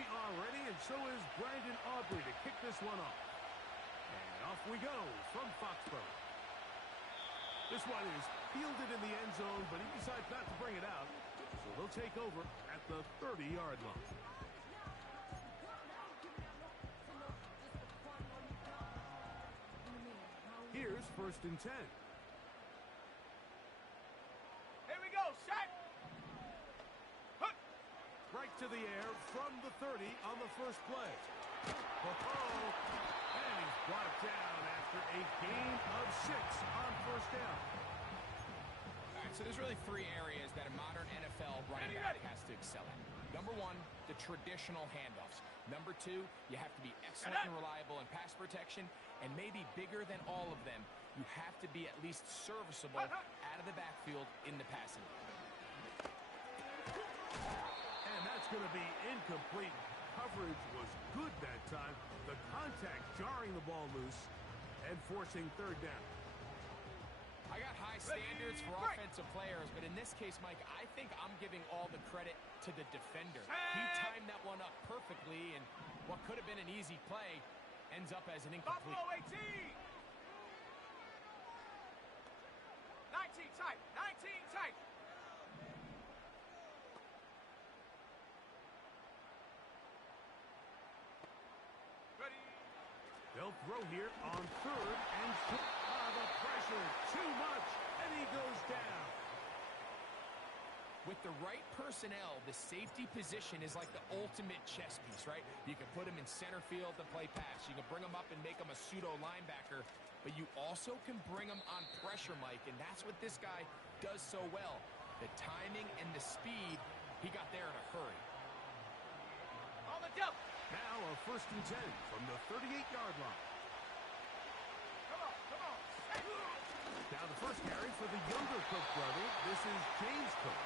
We are ready, and so is Brandon Aubrey to kick this one off. And off we go from Foxborough. This one is fielded in the end zone, but he decides not to bring it out. So they'll take over at the 30-yard line. Here's 1st and 10. Here we go, shot! Right to the air from the 30 on the first play. And he's brought down after a gain of 6 on 1st down. All right, so there's really 3 areas that a modern NFL running back has to excel in. Number 1, the traditional handoffs. Number 2, you have to be excellent and reliable in pass protection. And maybe bigger than all of them, you have to be at least serviceable out of the backfield in the passing game. And that's going to be incomplete. Coverage was good that time. The contact jarring the ball loose and forcing 3rd down. I got high standards for offensive players, but in this case, Mike, I think I'm giving all the credit to the defender. He timed that one up perfectly, and what could have been an easy play ends up as an incomplete. Buffalo 18! 19 tight, 19 tight. Ready. They'll throw here on 3rd and short. The pressure, too much, and he goes down. With the right personnel, the safety position is like the ultimate chess piece, right? You can put him in center field to play pass. You can bring him up and make him a pseudo linebacker, but you also can bring him on pressure, Mike, and that's what this guy does so well. The timing and the speed, he got there in a hurry. On the jump. Now a 1st and 10 from the 38-yard line. Come on, come on. Now the first carry for the younger Cook brother. This is James Cook.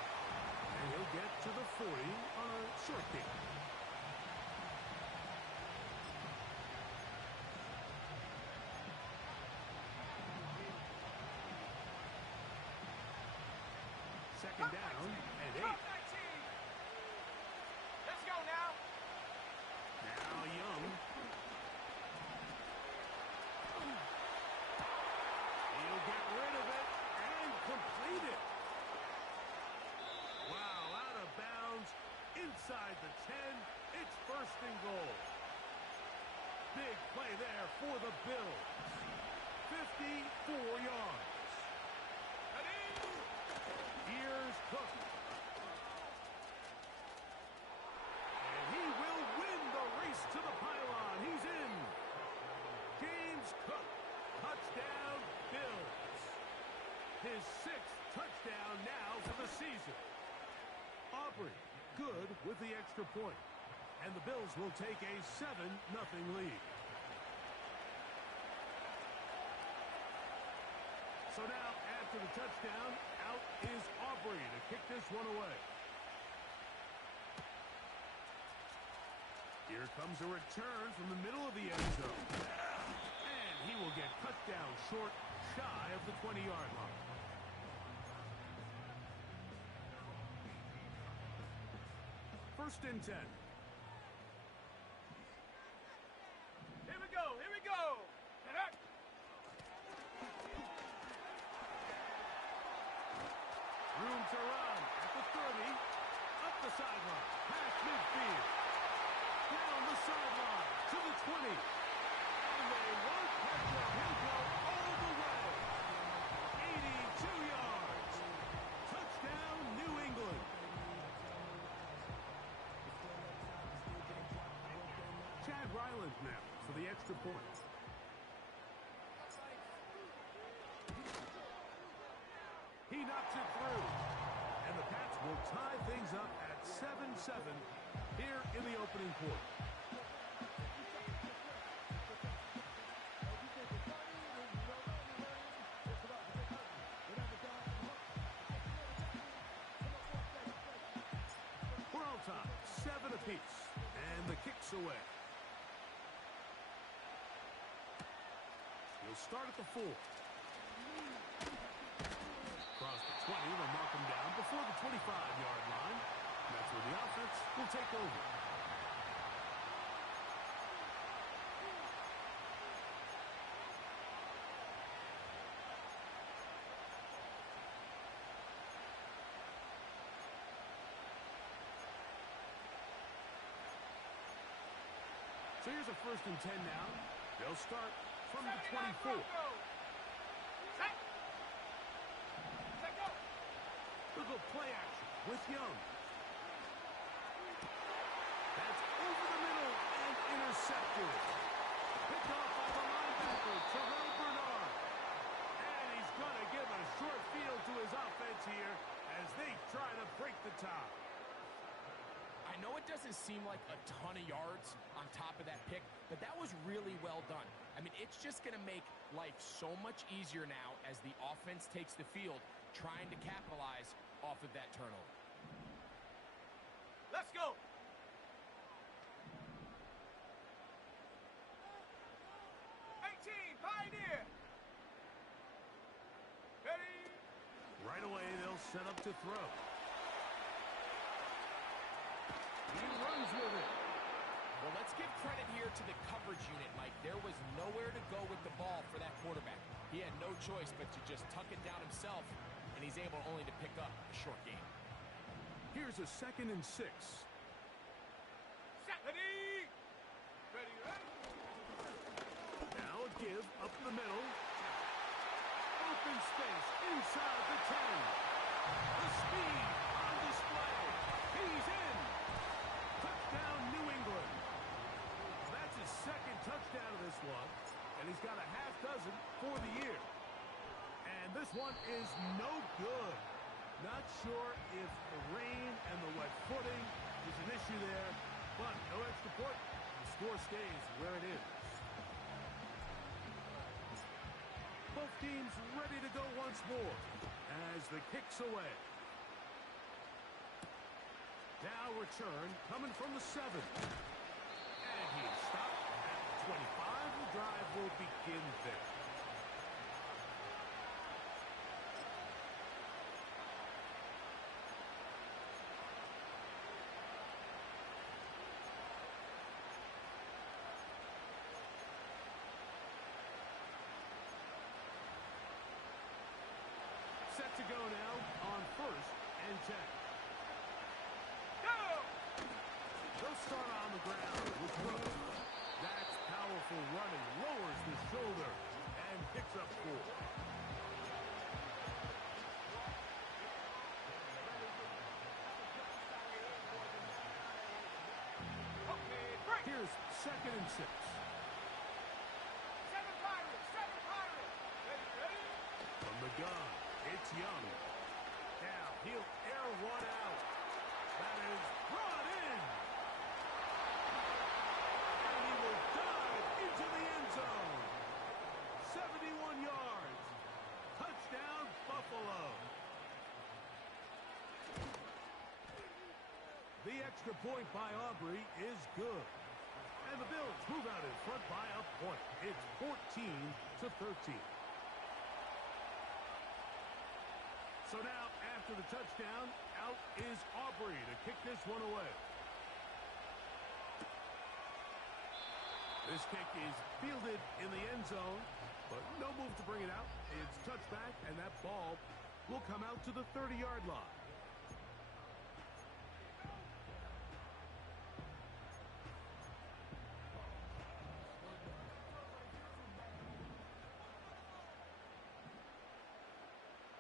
And he'll get to the 40 on a short kick. Second down and 8. Let's go now. Now Young. He'll get rid of it and complete it. Wow, out of bounds, inside the 10. It's 1st and goal. Big play there for the Bills. 54 yards. Here's Cook. And he will win the race to the pylon. He's in. James Cook. Touchdown, Bills. His 6th touchdown now for the season. Aubrey, good with the extra point. And the Bills will take a 7-0 lead. So now, after the touchdown, out is Aubrey to kick this one away. Here comes a return from the middle of the end zone. And he will get cut down short, shy of the 20-yard line. First and 10. Here we go, here we go. Room to run at the 30, up the sideline, past midfield, down the sideline to the 20, and they won't catch him. He'll go all the way. 82 yards. Touchdown, New England. Chad Ryland now for the extra point. He knocks it through. And the Pats will tie things up at 7-7 here in the opening quarter. We're all tied, 7 apiece. And the kick's away. He'll start at the 4. Across the 20, they'll mark him down before the 25-yard line. That's where the offense will take over. So here's a 1st and 10 now. They'll start from the 24. Set. Set, go. Look at play action with Young. That's over the middle and intercepted. Picked off by the linebacker, Terrell Bernard. And he's going to give a short field to his offense here as they try to break the tie. I know it doesn't seem like a ton of yards on top of that pick, but that was really well done. I mean, it's just going to make life so much easier now as the offense takes the field, trying to capitalize off of that turnover. Let's go. Pioneer. Ready. Right away, they'll set up to throw. He runs with it. Well, let's give credit here to the coverage unit, Mike. There was nowhere to go with the ball for that quarterback. He had no choice but to just tuck it down himself, and he's able only to pick up a short gain. Here's a 2nd and 6. Set. Ready. Ready, ready. Now a give up the middle. Open space inside the 10. The speed on display. He's in. Touchdown, New England. That's his 2nd touchdown of this one, and he's got a half dozen for the year. And this one is no good. Not sure if the rain and the wet footing is an issue there, but no extra point. The score stays where it is. Both teams ready to go once more as the kick's away. Now return coming from the 7. And he's stopped at the 25. The drive will begin there. Set to go now on 1st and 10. Go. They'll start on the ground with Rowe. That's powerful running. Lowers the shoulder and picks up 4. Okay, break. Here's 2nd and 6. 7 Pirates. 7 Pirates. Ready, ready. From the gun, it's Young. Now he'll air one out. That is brought in. And he will dive into the end zone. 71 yards. Touchdown, Buffalo. The extra point by Aubrey is good. And the Bills move out in front by a point. It's 14-13. So now, after the touchdown, out is Aubrey to kick this one away. This kick is fielded in the end zone, but no move to bring it out. It's touchback, and that ball will come out to the 30-yard line.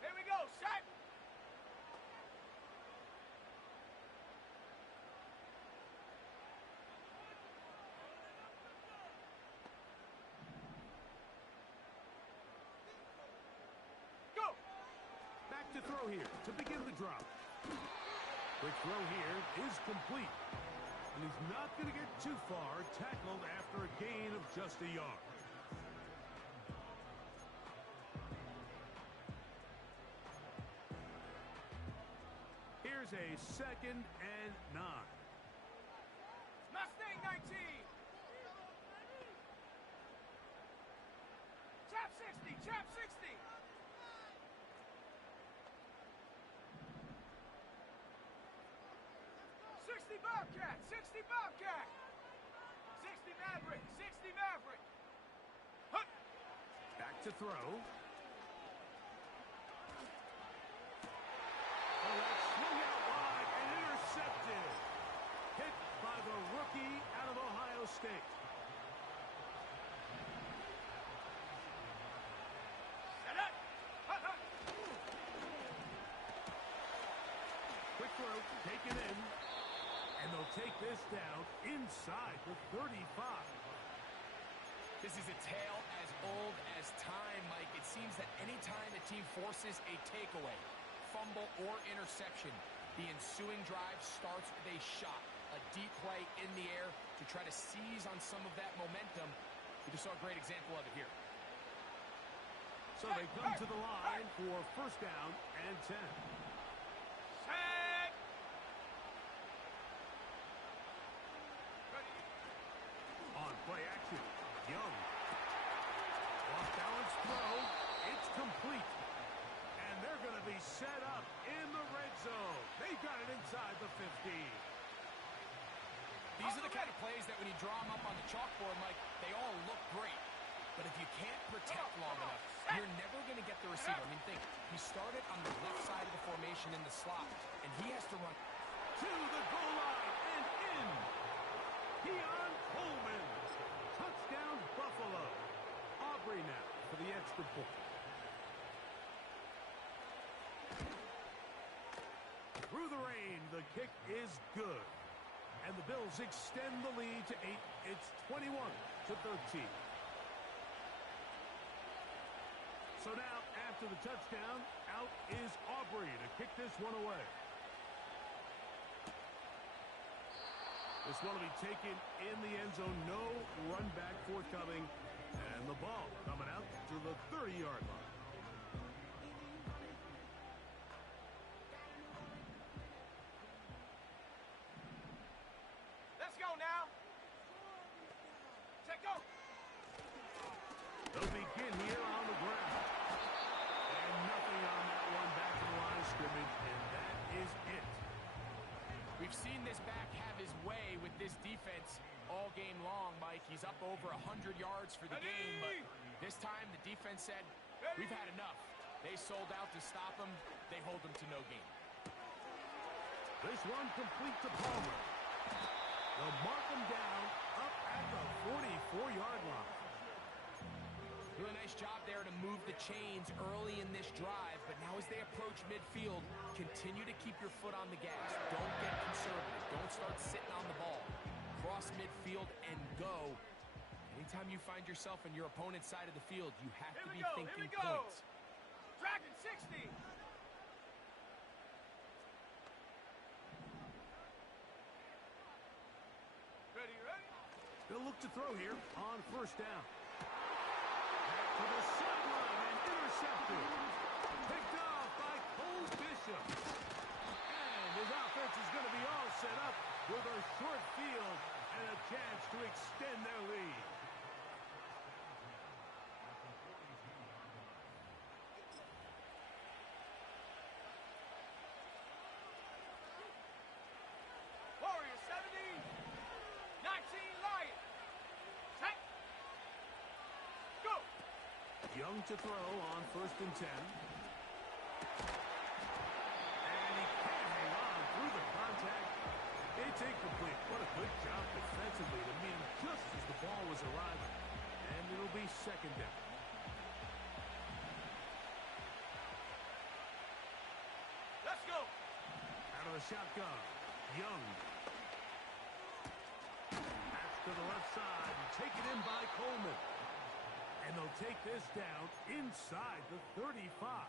Here we go. Set. Go. Back to throw here to begin the drop. Quick throw here is complete. And he's not going to get too far, tackled after a gain of just a yard. Here's a 2nd and 9. Mustang 19. Chap 60. Chap 60. 60 Bobcat. 60 Bobcat. 60 Maverick. 60 Maverick. Hut. Back to throw. Oh, that swung out wide and intercepted. Hit by the rookie out of Ohio State. taken in. And they'll take this down inside the 35. This is a tale as old as time, Mike. It seems that any time a team forces a takeaway, fumble, or interception, the ensuing drive starts with a shot, a deep play in the air to try to seize on some of that momentum. We just saw a great example of it here. So they come to the line for first down and 10. Set. On play action, Young. Off balance throw. It's complete. And they're going to be set up in the red zone. They've got it inside the 15. These are the kind of plays that when you draw them up on the chalkboard, Mike, they all look great. But if you can't protect long enough, you're never going to get the receiver. I mean, think, he started on the left side of the formation in the slot, and he has to run to the goal line and in. Keon Coleman. Touchdown, Buffalo. Aubrey now for the extra point. Through the rain, the kick is good. And the Bills extend the lead to 8. It's 21-13. So now, after the touchdown, out is Aubrey to kick this one away. This one will be taken in the end zone. No run back forthcoming. And the ball coming out to the 30-yard line. Let's go now. Set go. They'll begin here on the ground. And nothing on that one back to the line of scrimmage, and that is it. We've seen this back have his way with this defense all game long, Mike. He's up over 100 yards for the game, but this time the defense said, we've had enough. They sold out to stop him. They hold him to no gain. This one complete to Palmer. They'll mark him down up at the 44-yard line. Doing a nice job there to move the chains early in this drive, but now as they approach midfield, continue to keep your foot on the gas. Don't get conservative. Don't start sitting on the ball. Cross midfield and go. Anytime you find yourself on your opponent's side of the field, you have to be thinking points. Dragon 60. Ready? They'll look to throw here on first down. Back to the sideline and intercepted. Picked off by Cole Bishop. And his offense is going to be all set up with a short field and a chance to extend their lead. Warrior 70. 19 Lion. Set. Go. Young to throw on first and 10. And he can't hang on through the contact. It's incomplete. What a good job defensively to meet him just as the ball was arriving. And it'll be second down. Let's go. Out of the shotgun, Young. That's to the left side and taken in by Coleman. And they'll take this down inside the 35.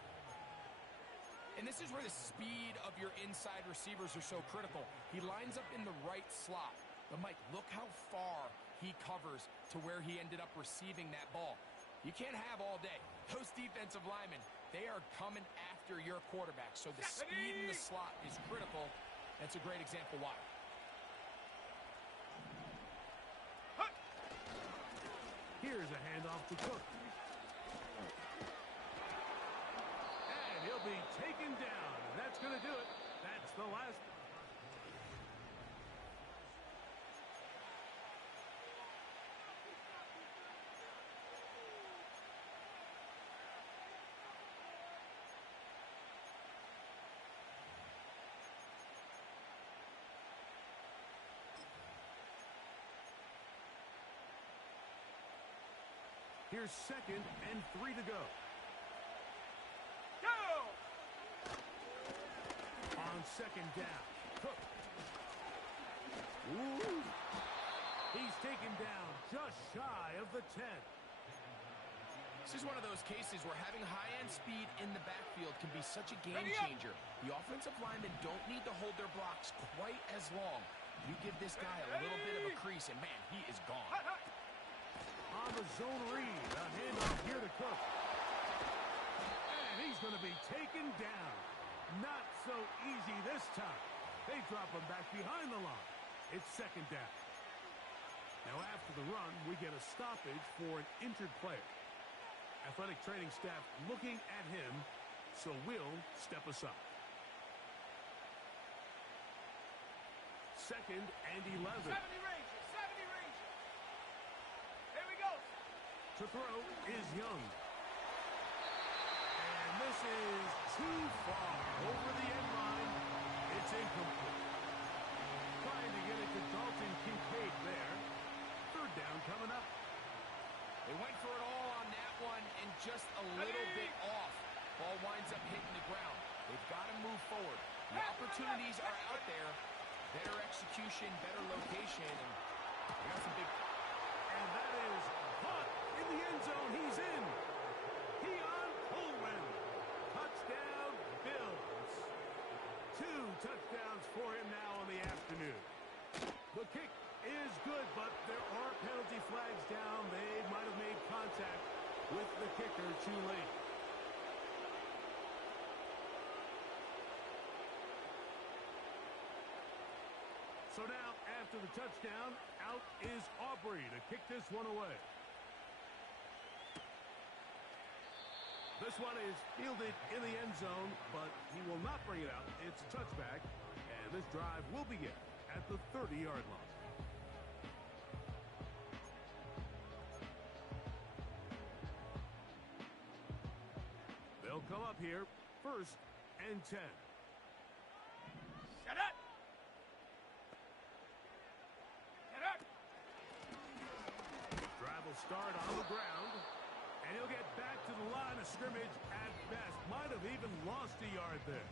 And this is where the speed of your inside receivers are so critical. He lines up in the right slot. But, Mike, look how far he covers to where he ended up receiving that ball. You can't have all day. Those defensive linemen, they are coming after your quarterback. So the speed in the slot is critical. That's a great example why. Here's a handoff to Cook. And he'll be taken down. And that's going to do it. That's the last. Here's second and 3 to go. Go! On second down, Cook. Ooh. He's taken down just shy of the 10. This is one of those cases where having high-end speed in the backfield can be such a game changer. The offensive linemen don't need to hold their blocks quite as long. You give this guy a little bit of a crease, and man, he is gone. On the zone read, a handoff here to Cook. And he's going to be taken down. Not so easy this time. They drop him back behind the line. It's second down. Now after the run, we get a stoppage for an injured player. Athletic training staff looking at him, so we'll step aside. Second and 11. 70 Rangers, 70 Rangers. Here we go. To throw is Young. And this is too far over the end line. It's incomplete. Trying to get it to Dalton Kincaid there. Third down coming up. They went for it all on that one and just a little bit off. Ball winds up hitting the ground. They've got to move forward. The opportunities are out there. Better execution, better location, and they got some big... And that is caught in the end zone. He's in. Keon Coleman. Touchdown, Bills. 2 touchdowns for him now in the afternoon. The kick is good, but there are penalty flags down. They might have made contact with the kicker too late. So now, after the touchdown, out is Aubrey to kick this one away. This one is fielded in the end zone, but he will not bring it out. It's a touchback, and this drive will begin at the 30-yard line. They'll come up here, first and 10. Shut up. Drive will start on the ground, and he'll get back to the line of scrimmage at best. Might have even lost a yard there.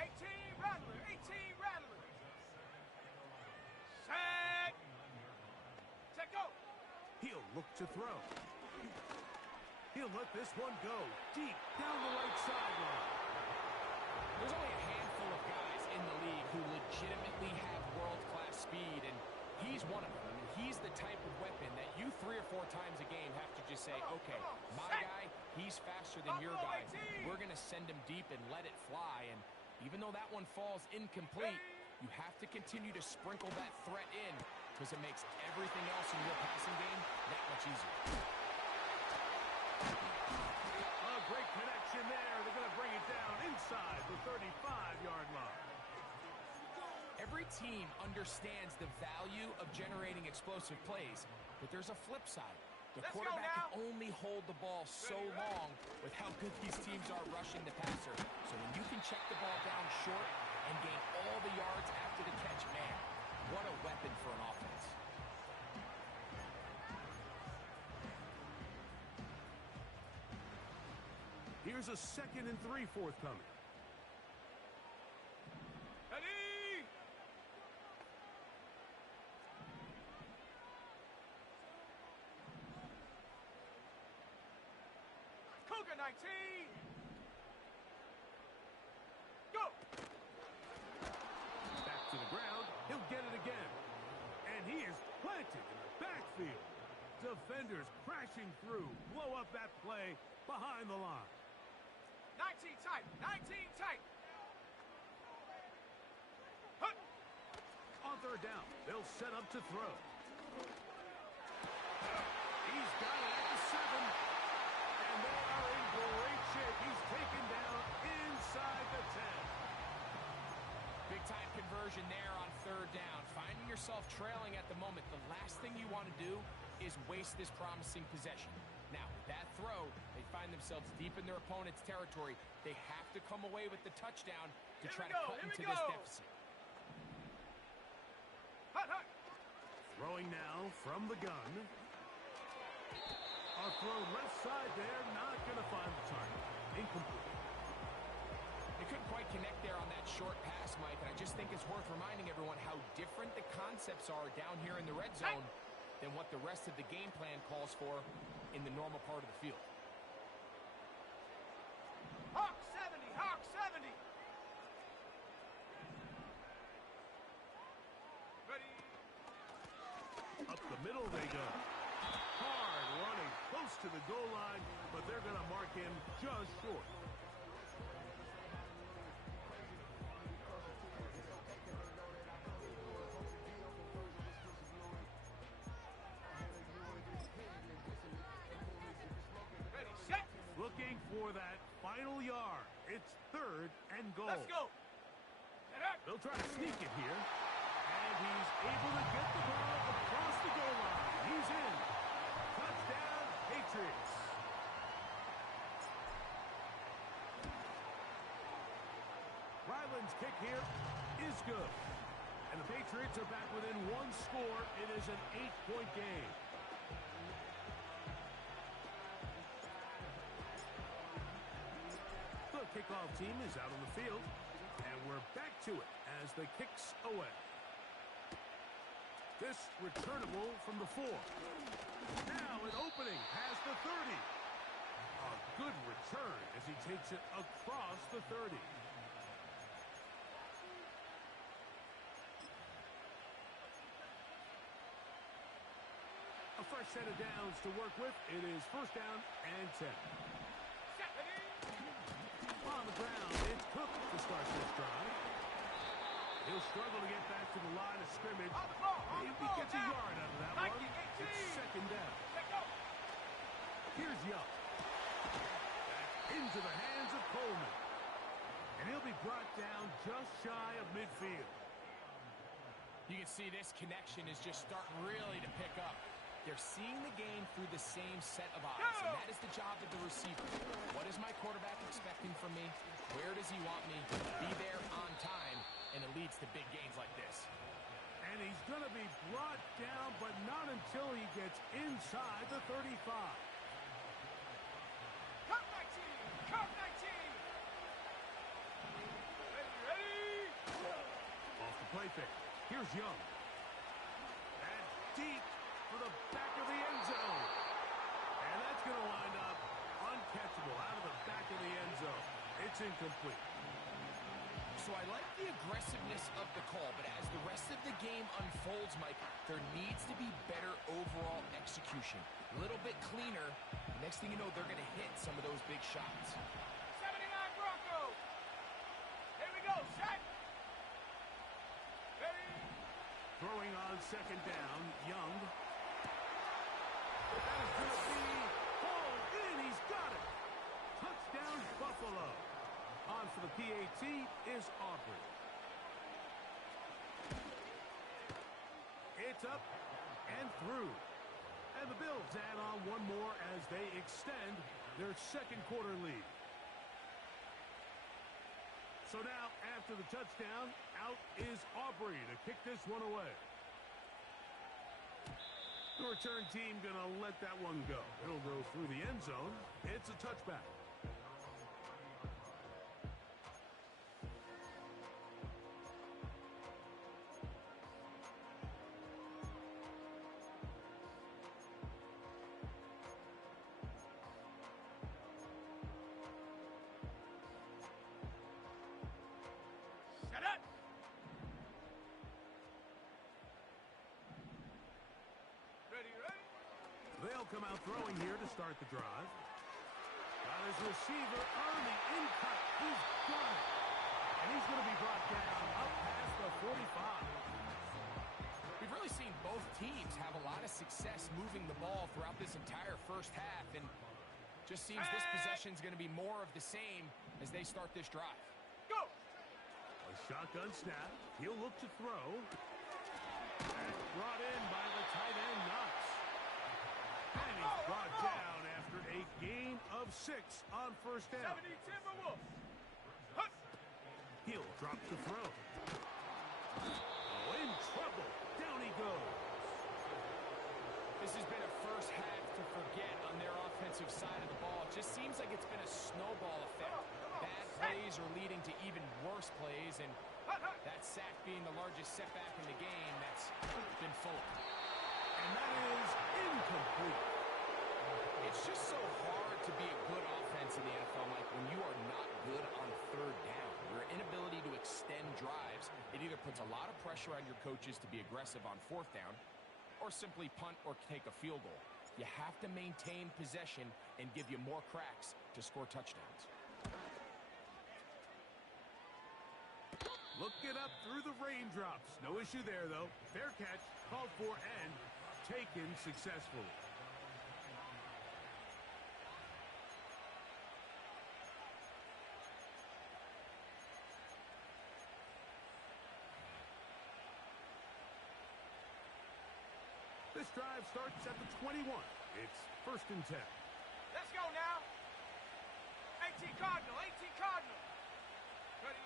18 Rattler, 18 Rattler. Set. Set, go. He'll look to throw. He'll let this one go deep down the right sideline. There's only a handful of guys in the league who legitimately have world-class speed, and he's one of them. I mean, he's the type of weapon that you 3 or 4 times a game have to just say, okay, my guy, he's faster than your guy. We're going to send him deep and let it fly, and even though that one falls incomplete, you have to continue to sprinkle that threat in because it makes everything else in your passing game that much easier. A great connection there. They're going to bring it down inside the 35-yard line. Every team understands the value of generating explosive plays, but there's a flip side. The quarterback can only hold the ball so long with how good these teams are rushing the passer. So when you can check the ball down short and gain all the yards after the catch, man, what a weapon for an offense. Here's a 2nd and 3 forthcoming. Ready. Cougar 19. Go. Back to the ground. He'll get it again. And he is planted in the backfield. Defenders crashing through. Blow up that play behind the line. 19 tight. 19 tight. Hut. On third down, they'll set up to throw. He's got it at the 7. And they are in great shape. He's taken down inside the 10. Big-time conversion there on third down. Finding yourself trailing at the moment, the last thing you want to do is waste this promising possession. Now, with that throw, they find themselves deep in their opponent's territory. They have to come away with the touchdown to try to cut into this deficit. Hut, hut. Throwing now from the gun. A throw left side there, not going to find the target. Incomplete. They couldn't quite connect there on that short pass, Mike, and I just just think it's worth reminding everyone how different the concepts are down here in the red zone than what the rest of the game plan calls for in the normal part of the field. Hawk 70, Hawk 70. Ready. Up the middle they go. Hard running, close to the goal line, but they're going to mark him just short. Ready, set. Looking for that final yard. It's 3rd and goal. Let's go. Set up. They'll try to sneak it here. And he's able to get the ball across the goal line. He's in. Touchdown, Patriots. Ryland's kick here is good. And the Patriots are back within 1 score. It is an 8-point game. The kickoff team is out on the field. And we're back to it as the kicks away. This returnable from the 4. Now an opening past the 30. A good return as he takes it across the 30. A fresh set of downs to work with. It is 1st down and 10. Set. Ready. On the ground, it's Cook to start this drive. He'll struggle to get back to the line of scrimmage. On the ball, on the He ball, gets a now. yard out of that Nike, one. 18. It's 2nd down. Let go. Here's Young. Back into the hands of Coleman. And he'll be brought down just shy of midfield. You can see this connection is just starting really to pick up. They're seeing the game through the same set of eyes, and that is the job of the receiver. What is my quarterback expecting from me? Where does he want me? Be there on time, and it leads to big gains like this. And he's going to be brought down, but not until he gets inside the 35. Cup 19. Cup 19. Ready, ready. Off the play fake. Here's Young. And deep for the back of the end zone. And that's going to wind up uncatchable out of the back of the end zone. It's incomplete. So I like the aggressiveness of the call, but as the rest of the game unfolds, Mike, there needs to be better overall execution. A little bit cleaner. Next thing you know, they're going to hit some of those big shots. 79 Broncos. Here we go. Set. Ready. Throwing on 2nd down, Young. That is going to be hauled in. He's got it. Touchdown, Buffalo. On for the PAT is Aubrey. It's up and through. And the Bills add on one more as they extend their 2nd quarter lead. So now, after the touchdown, out is Aubrey to kick this one away. The return team going to let that one go. It'll go through the end zone. It's a touchback. Set up. Ready, ready. They'll come out throwing here to start the drive. Got his receiver on the in-cut. He's got it. And he's going to be brought down up past the 45. We've really seen both teams have a lot of success moving the ball throughout this entire first half, and just seems this possession is going to be more of the same as they start this drive. Go. A shotgun snap. He'll look to throw. And brought in by the tight end, Knox. And he's brought down after a gain of 6 on 1st down. 70 Timberwolves. Hut. He'll drop to throw. Oh, in trouble. Down he goes. This has been a first half to forget on their offensive side of the ball. It just seems like it's been a snowball effect. Bad plays are leading to even worse plays, and That sack being the largest setback in the game that's been full. And that is incomplete. It's just so hard to be a good offense in the NFL, Mike, when you are not good on third down. Your inability to extend drives, it either puts a lot of pressure on your coaches to be aggressive on fourth down or simply punt or take a field goal. You have to maintain possession and give you more cracks to score touchdowns. Looking up through the raindrops. No issue there, though. Fair catch, called for, and taken successfully. This drive starts at the 21. It's 1st and 10. Let's go now. 18 Cardinal, 18 Cardinal. Ready?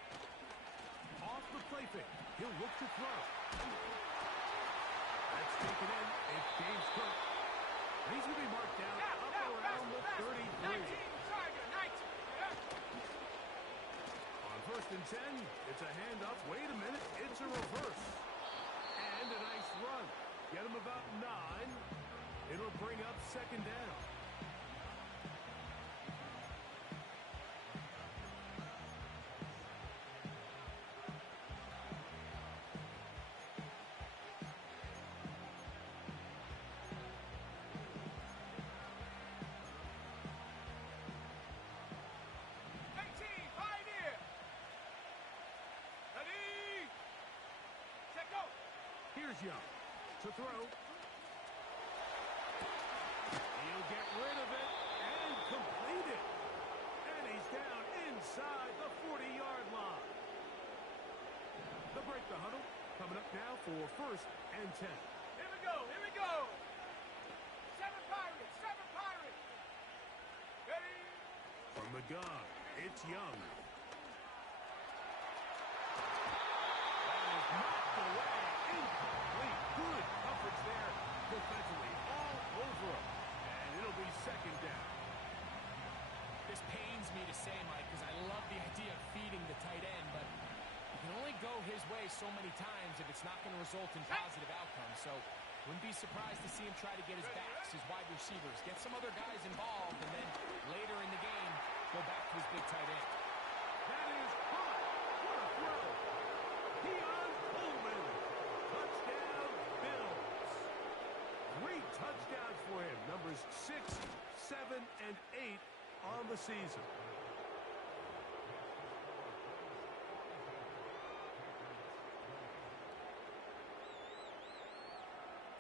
Off the play fake. He'll look to throw. That's taken in. It's James Cook. He's going to be marked down up around the 33. 19, Tiger, 19. On 1st and 10, it's a handoff. Wait a minute. It's a reverse. And a nice run. Get him about 9. It'll bring up 2nd down. Here's Young to throw. He'll get rid of it and complete it. And he's down inside the 40-yard line. They'll break the huddle. Coming up now for 1st and 10. Here we go, here we go. 7 Pirates, 7 Pirates. Ready? From the gun, it's Young. That is knocked away. Incomplete. Good coverage there defensively. All over him. And it'll be 2nd down. This pains me to say, Mike, because I love the idea of feeding the tight end, but you can only go his way so many times if it's not going to result in positive outcomes. So wouldn't be surprised to see him try to get his backs, his wide receivers, get some other guys involved, and then later in the game, go back to his big tight end. That is caught. What a throw. Keon Coleman. Touchdown, Bills. 3 touchdowns for him. Numbers 6, 7, and 8 on the season.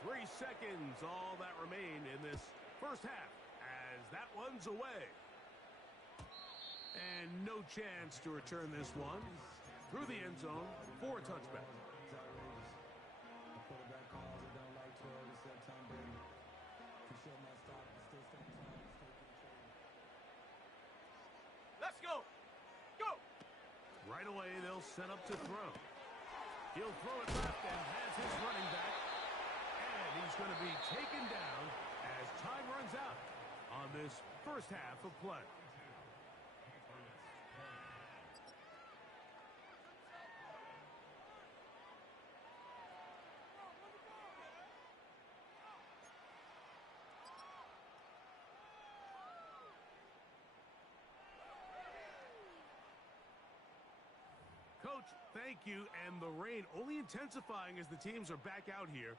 Three seconds, all that remain in this first half, as that one's away. And no chance to return this one through the end zone for a touchback. Let's go. Go. Right away, they'll set up to throw. He'll throw it left and has his running back. And he's going to be taken down as time runs out on this first half of play. Coach, thank you. And the rain only intensifying as the teams are back out here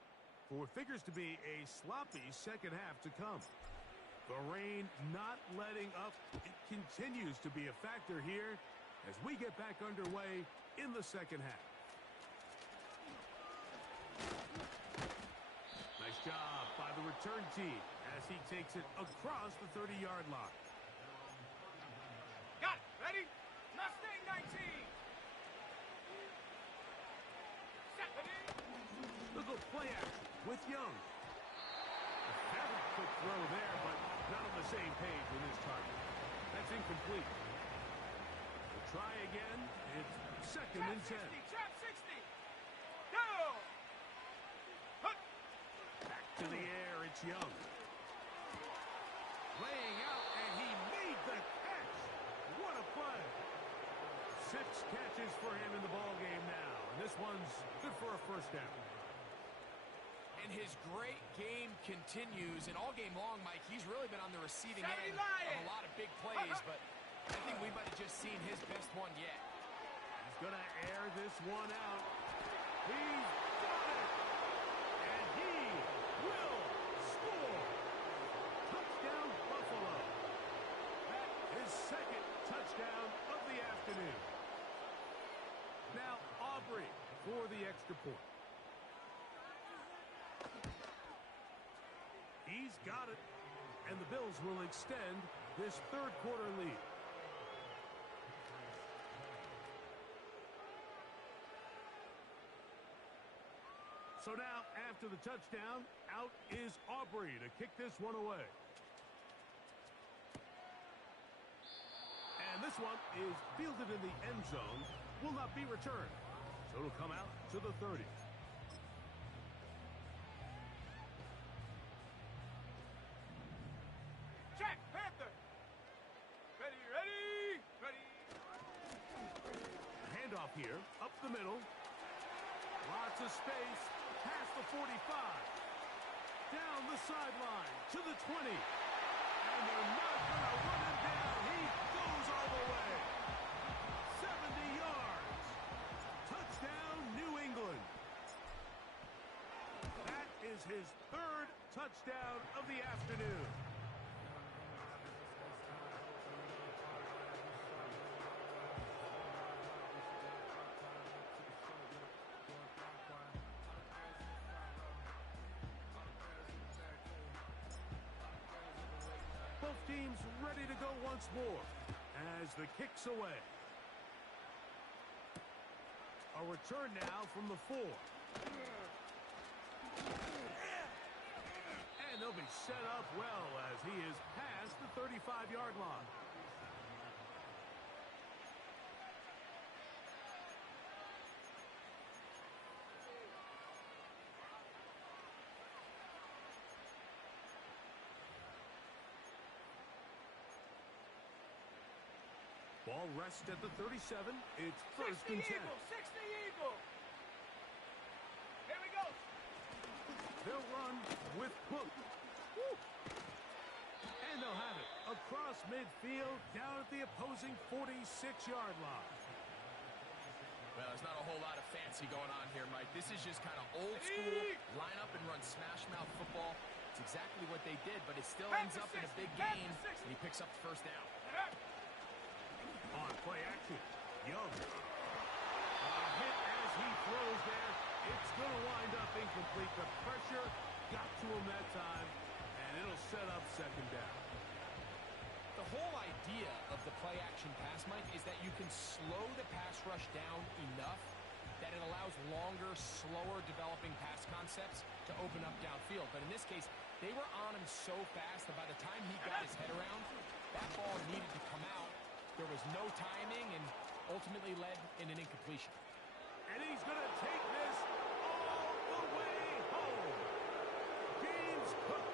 for what figures to be a sloppy second half to come. The rain not letting up. It continues to be a factor here as we get back underway in the second half. Nice job by the return team as he takes it across the 30-yard line. Got it. Ready? Mustang 19. Set. Ready? Look at play action with Young. A very quick throw there, but not on the same page with his target. That's incomplete. We'll try again. It's 2nd and 10. Trap 60. Go. Back to the air, it's Young. Laying out, and he made the catch. What a play. 6 catches for him in the ballgame now. And this one's good for a first down. And his great game continues. And all game long, Mike, he's really been on the receiving end of a lot of big plays. But I think we might have just seen his best one yet. He's going to air this one out. He's got it. And he will score. Touchdown, Buffalo. That is second touchdown of the afternoon. Now Aubrey for the extra point. He's got it. And the Bills will extend this third quarter lead. So now, after the touchdown, out is Aubrey to kick this one away. And this one is fielded in the end zone, will not be returned. So it'll come out to the 30. Check, Panther. Ready, ready, ready. Handoff here, up the middle. Lots of space. Past the 45, down the sideline to the 20, and they're not going to run him down. He goes all the way. 70 yards. Touchdown, New England. That is his third touchdown of the afternoon. Both teams ready to go once more as the kick's away. A return now from the 4. And they'll be set up well as he is past the 35-yard line. Ball rests at the 37. It's first and 10. 60 Eagle. Here we go. They'll run with Cook. Woo. And they'll have it across midfield down at the opposing 46-yard line. Well, there's not a whole lot of fancy going on here, Mike. This is just kind of old school, line up and run smash mouth football. It's exactly what they did, but it still ends up in a big game, and he picks up the first down. On play action, Young. A hit as he throws there. It's going to wind up incomplete. The pressure got to him that time, and it'll set up second down. The whole idea of the play action pass, Mike, is that you can slow the pass rush down enough that it allows longer, slower developing pass concepts to open up downfield. But in this case, they were on him so fast that by the time he got his head around, that ball needed to come out. There was no timing and ultimately led in an incompletion. And he's going to take this all the way home. James Cook,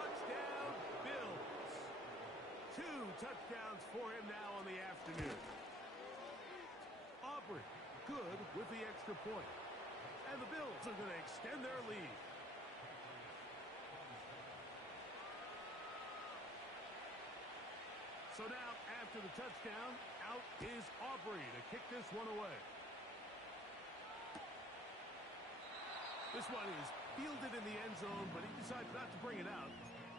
touchdown, Bills. 2 touchdowns for him now on the afternoon. Aubrey, good with the extra point. And the Bills are going to extend their lead. So now, after the touchdown, out is Aubrey to kick this one away. This one is fielded in the end zone, but he decides not to bring it out.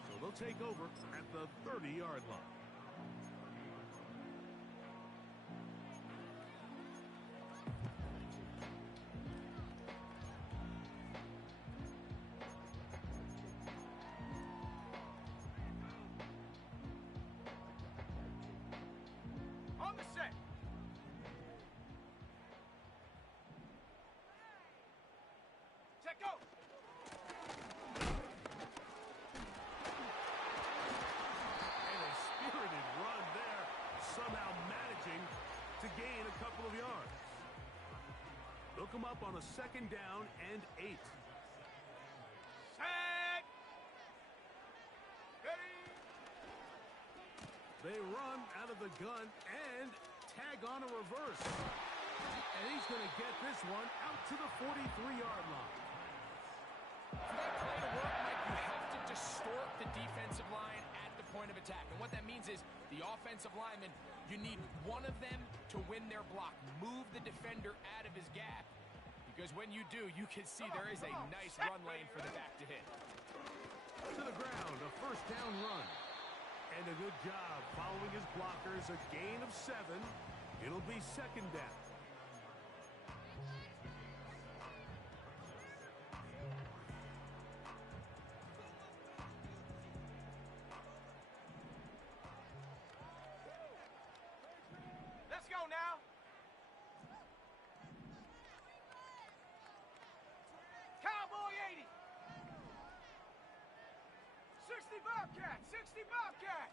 So they'll take over at the 30-yard line. On the set. Check go. And a spirited run there, somehow managing to gain a couple of yards. They'll come up on a second down and 8. Set. Ready. They run out of the gun and tag on a reverse. And he's going to get this one out to the 43-yard line. For that play to work, Mike, you have to distort the defensive line at the point of attack. And what that means is the offensive lineman, you need one of them to win their block. Move the defender out of his gap. Because when you do, you can see there is a nice run lane for the back to hit. To the ground, a first down run. And a good job following his blockers, a gain of 7. It'll be second down. Let's go now. Cowboy 80. 60 Bobcat. 60 Bobcat.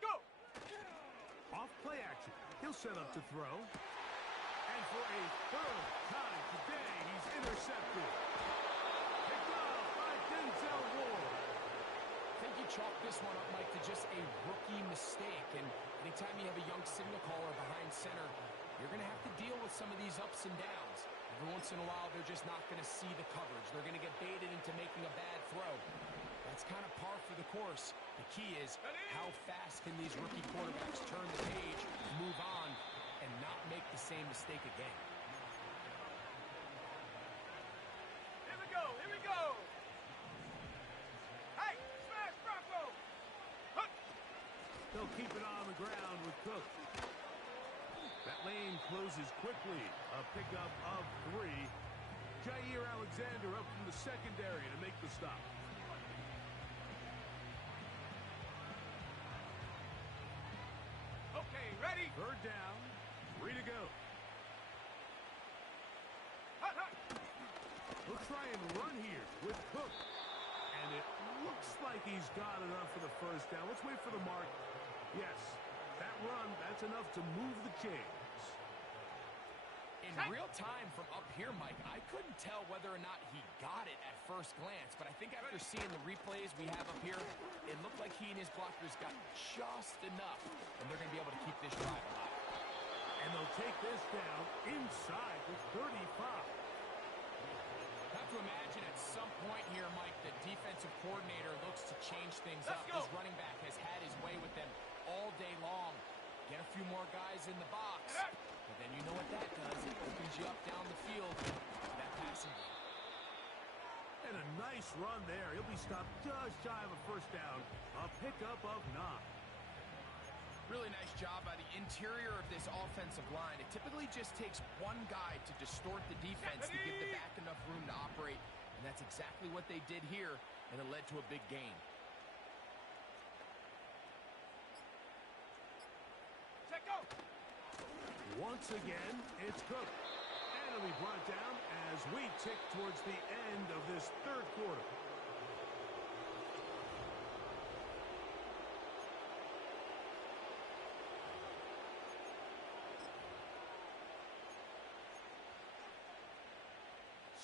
Go. Off play action. He'll set up to throw. And for a third time today, he's intercepted. Picked up by Denzel Ward. I think you chalk this one up, Mike, to just a rookie mistake. And anytime you have a young signal caller behind center, you're going to have to deal with some of these ups and downs. Every once in a while, they're just not going to see the coverage. They're going to get baited into making a bad throw. That's kind of par for the course. The key is how fast can these rookie quarterbacks turn the page, move on, and not make the same mistake again. Here we go. Here we go. Hey, smash Bronco. Hunt. They'll keep it on the ground with Cook. That lane closes quickly. A pickup of 3. Jair Alexander up from the secondary to make the stop. Okay, ready? Third down. 3 to go. Hut, hut. We'll try and run here with Cook. And it looks like he's got enough for the first down. Let's wait for the mark. Yes, that run, that's enough to move the chains. In real time from up here, Mike, I couldn't tell whether or not he got it at first glance, but I think after seeing the replays we have up here, it looked like he and his blockers got just enough, and they're going to be able to keep this drive alive. And they'll take this down inside the 35. Have to imagine at some point here, Mike, the defensive coordinator looks to change things up. Let's go. This running back has had his way with them all day long. Get a few more guys in the box. But then you know what that does. It opens you up down the field for that passing game. And a nice run there. He'll be stopped just shy of a first down. A pickup of 9. Really nice job by the interior of this offensive line. It typically just takes one guy to distort the defense to give the back enough room to operate. And that's exactly what they did here, and it led to a big gain. Check go. Once again, it's Cook. And it'll be brought down as we tick towards the end of this third quarter.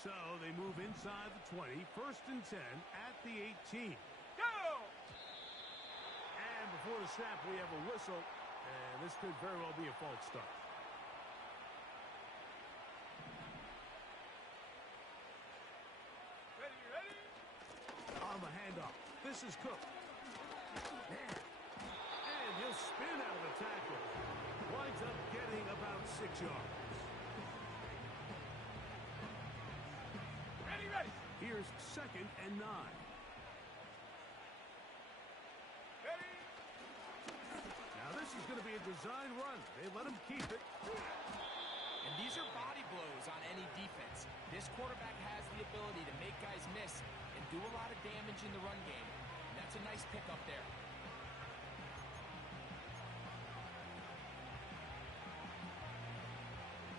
So they move inside the 20, first and 10 at the 18. Go. And before the snap, we have a whistle, and this could very well be a false start. Ready, ready? On the handoff, this is Cook. Man. And he'll spin out of the tackle. Winds up getting about 6 yards. Ready, ready. Here's second and 9. Ready. Now this is going to be a design run. They let him keep it. And these are body blows on any defense. This quarterback has the ability to make guys miss and do a lot of damage in the run game. And that's a nice pickup there.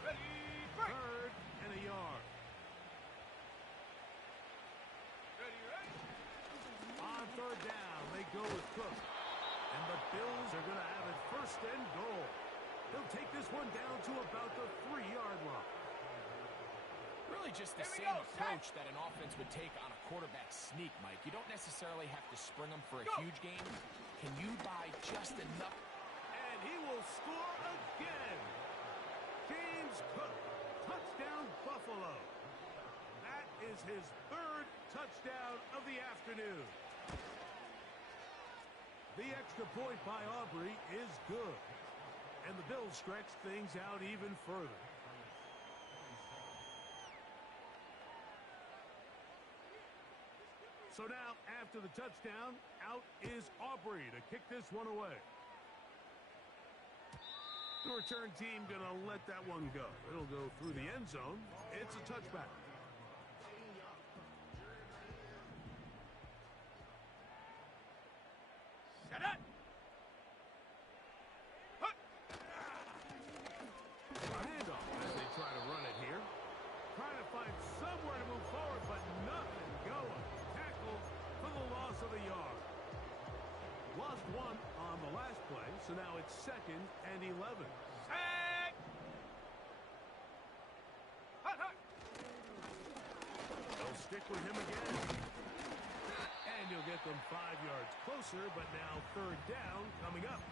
Ready, break. Third and a yard. Ready, ready. On third down, they go with Cook. And the Bills are going to have it first and goal. They'll take this one down to about the 3-yard line. Really just the Here we same go, approach that an offense would take on a quarterback sneak, Mike. You don't necessarily have to spring them for a Go. huge gain. Can you buy just enough score again. James Cook, touchdown Buffalo. That is his third touchdown of the afternoon. The extra point by Aubrey is good. And the Bills stretch things out even further. So now, after the touchdown, out is Aubrey to kick this one away. The return team going to let that one go. It'll go through the end zone. It's a touchback. Set up. Handoff as they try to run it here. Trying to find somewhere to move forward, but nothing going. Tackled for the loss of a yard. Lost one on the last play, so now it's 2nd and 11. Set. Hut, hut. They'll stick with him again. And you'll get them 5 yards closer, but now 3rd down coming up.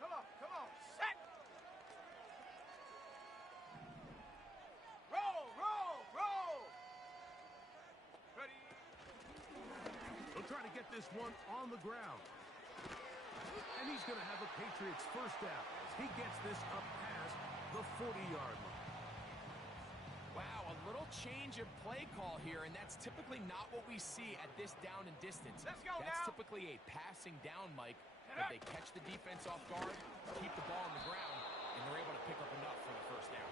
Come on, set. Roll, roll, roll. Ready. They'll try to get this one on the ground. And he's going to have a Patriots first down as he gets this up past the 40-yard line. Wow, a little change of play call here, and that's typically not what we see at this down and distance. Let's go That's now. typically a passing down, Mike, but they catch the defense off guard, keep the ball on the ground, and they're able to pick up enough for the first down.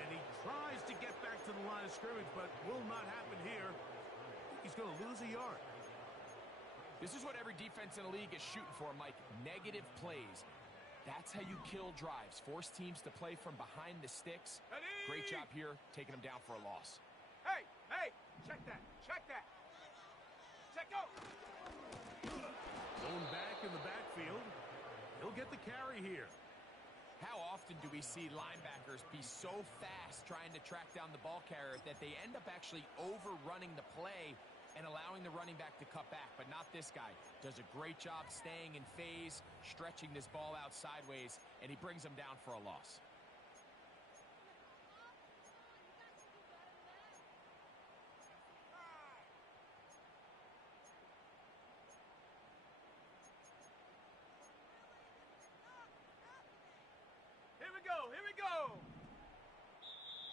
And he tries to get back to the line of scrimmage, but will not happen here. He's going to lose a yard. This is what every defense in the league is shooting for, Mike. Negative plays. That's how you kill drives. Force teams to play from behind the sticks. Ready. Great job here, taking them down for a loss. Hey, hey, check that, check that. Check go. Going back in the backfield. He'll get the carry here. How often do we see linebackers be so fast trying to track down the ball carrier that they end up actually overrunning the play and allowing the running back to cut back? But not this guy. Does a great job staying in phase, stretching this ball out sideways, and he brings them down for a loss. Here we go, here we go.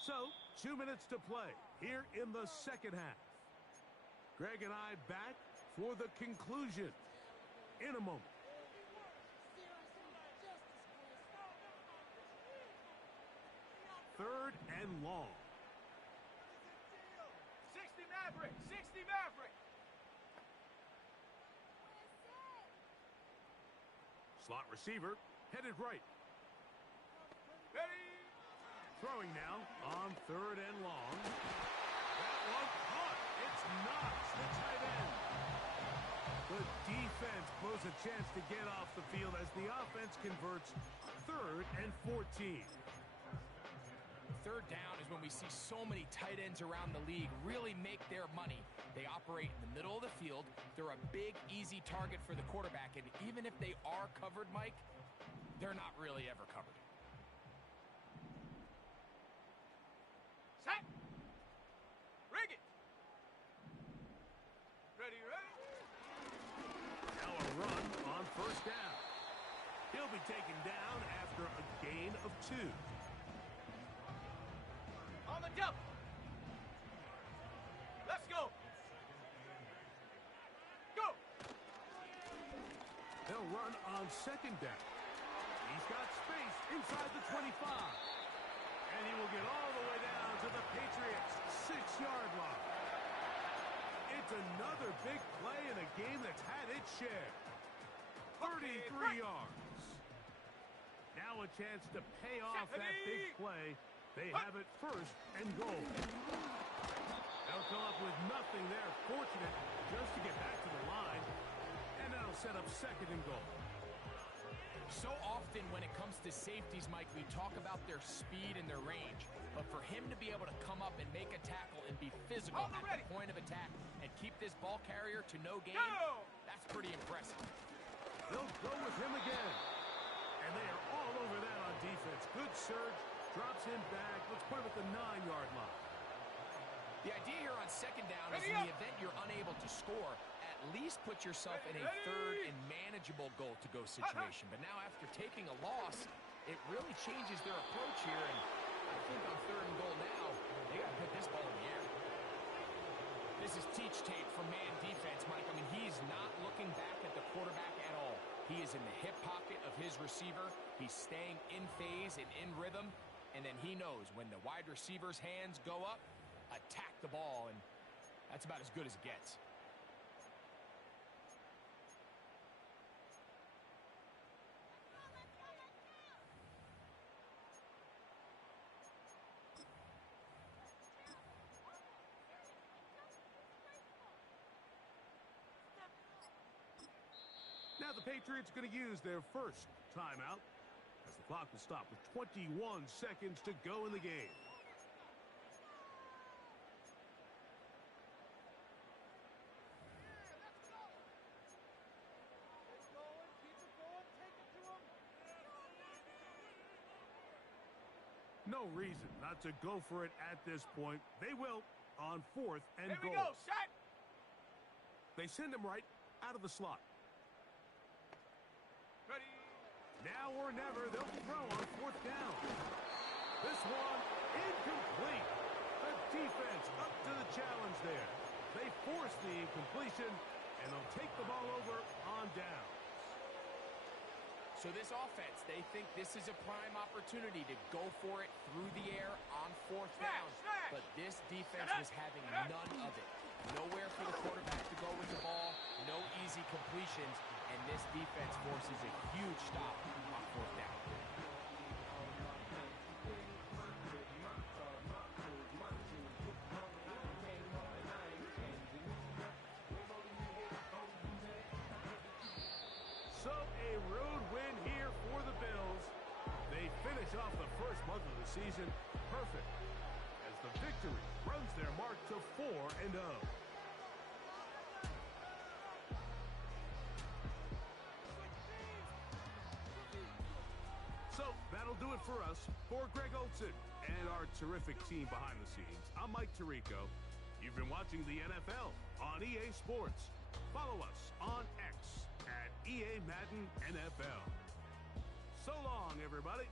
So, 2 minutes to play here in the second half. Greg and I back for the conclusion in a moment. Third and long. 60 Maverick, 60 Maverick. Slot receiver headed right. Ready. Throwing now on 3rd and long. That one caught. It's Knox, the tight end. The defense blows a chance to get off the field as the offense converts 3rd and 14. 3rd down is when we see so many tight ends around the league really make their money. They operate in the middle of the field. They're a big, easy target for the quarterback. And even if they are covered, Mike, they're not really ever covered. Set. Rig it. Ready, ready. Now a run on 1st down. He'll be taken down after a gain of 2. On the double. Let's go. Go. They'll run on 2nd down. He's got space inside the 25. And he will get all the way down to the Patriots' 6-yard line. It's another big play in a game that's had its share. 33 yards. Now a chance to pay off that big play. They have it 1st and goal. They'll come up with nothing there. Fortunate just to get back to the line. And that'll set up 2nd and goal. So often when it comes to safeties, Mike, we talk about their speed and their range. But for him to be able to come up and make a tackle and be physical at the point of attack and keep this ball carrier to no gain, that's pretty impressive. They'll go with him again. And they are all over that on defense. Good surge, drops him back. Let's put him at the 9-yard line. The idea here on second down is in the event you're unable to score, at least put yourself in a third and manageable goal-to-go situation. But now after taking a loss, it really changes their approach here. And I think on third and goal now, they got to put this ball in the air. This is teach tape for man defense, Mike. I mean, he's not looking back at the quarterback at all. He is in the hip pocket of his receiver. He's staying in phase and in rhythm. And then he knows when the wide receiver's hands go up, attack the ball, and that's about as good as it gets. Now the Patriots going to use their first timeout as the clock will stop with 21 seconds to go in the game. No reason not to go for it at this point. They will on 4th and goal. Here we go, set! They send him right out of the slot. Ready? Now or never, they'll throw on 4th down. This one, incomplete. The defense up to the challenge there. They force the incompletion, and they'll take the ball over on down. So this offense, they think this is a prime opportunity to go for it through the air on 4th down. But this defense was having none of it. Nowhere for the quarterback to go with the ball, no easy completions, and this defense forces a huge stop on 4th down. So a road win here for the Bills. They finish off the first month of the season perfect as the victory runs their mark to 4-0. So that'll do it for us. For Greg Olson and our terrific team behind the scenes, I'm Mike Tirico. You've been watching the NFL on EA Sports. Follow us on X at EA Madden NFL. So long, everybody.